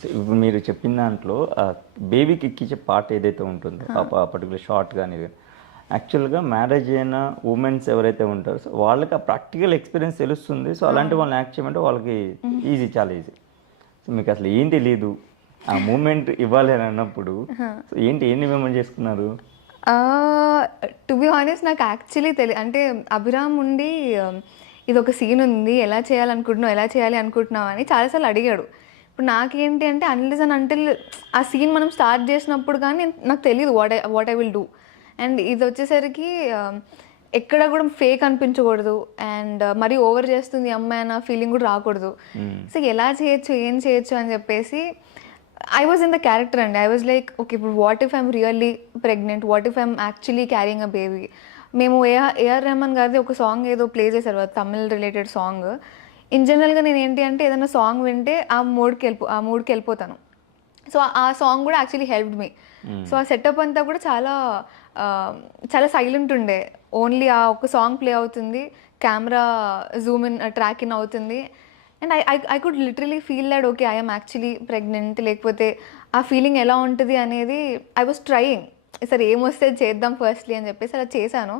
So ఇప్పుడు మీరు చెప్పిన దాంట్లో బేబీకి ఎక్కించే పార్ట్ ఏదైతే ఉంటుందో ఆ పర్టికులర్ షార్ట్ కానీ యాక్చువల్గా మ్యారేజ్ అయిన ఉమెన్స్ ఎవరైతే ఉంటారో సో వాళ్ళకి ఆ ప్రాక్టికల్ ఎక్స్పీరియన్స్ తెలుస్తుంది. సో అలాంటి వాళ్ళని యాక్ట్ చేయమంటే వాళ్ళకి ఈజీ, చాలా ఈజీ. సో మీకు అసలు ఏం తెలియదు ఆ మూమెంట్ ఇవ్వాలి అని అన్నప్పుడు సో ఏం మూమెంట్ చేసుకున్నారు? టు బి హానెస్ట్ నాకు యాక్చువల్లీ అంటే అభిరామ్ ఉండి ఇది ఒక సీన్ ఉంది, ఎలా చేయాలనుకుంటున్నావు, ఎలా చేయాలి అనుకుంటున్నావు అని చాలాసార్లు అడిగాడు. ఇప్పుడు నాకేంటి అంటే అన్లెస్ అండ్ అంటిల్ ఆ సీన్ మనం స్టార్ట్ చేసినప్పుడు కానీ నాకు తెలియదు what I will do. And ఇది వచ్చేసరికి ఎక్కడ కూడా ఫేక్ అనిపించకూడదు అండ్ మరీ ఓవర్ చేస్తుంది అమ్మాయి అన్న ఫీలింగ్ కూడా రాకూడదు. సో ఎలా చేయొచ్చు, ఏం చేయొచ్చు అని చెప్పేసి I was in the character and I was like, okay, but what if I'm really pregnant? What if I'm actually carrying a baby? మేము ఏఆర్ రెహమాన్ గారిది ఒక సాంగ్ ఏదో ప్లే చేశారు, తమిళ్ రిలేటెడ్ సాంగ్. ఇన్ జనరల్గా నేను ఏంటి అంటే ఏదైనా సాంగ్ వింటే ఆ మూడ్కి వెళ్ళిపోతాను. సో ఆ సాంగ్ కూడా యాక్చువల్లీ హెల్ప్డ్ మీ. సో ఆ సెటప్ అంతా కూడా చాలా సైలెంట్ ఉండే. ఓన్లీ ఆ ఒక్క సాంగ్ ప్లే అవుతుంది, camera zoom in track in అవుతుంది. And I could literally feel that okay I'm actually pregnant, లేకపోతే ఆ ఫీలింగ్ ఎలా ఉంటుంది అనేది ఐ వాజ్ ట్రయింగ్. సరే ఏమొస్తే చేద్దాం ఫస్ట్లీ అని చెప్పేసి అలా చేశాను.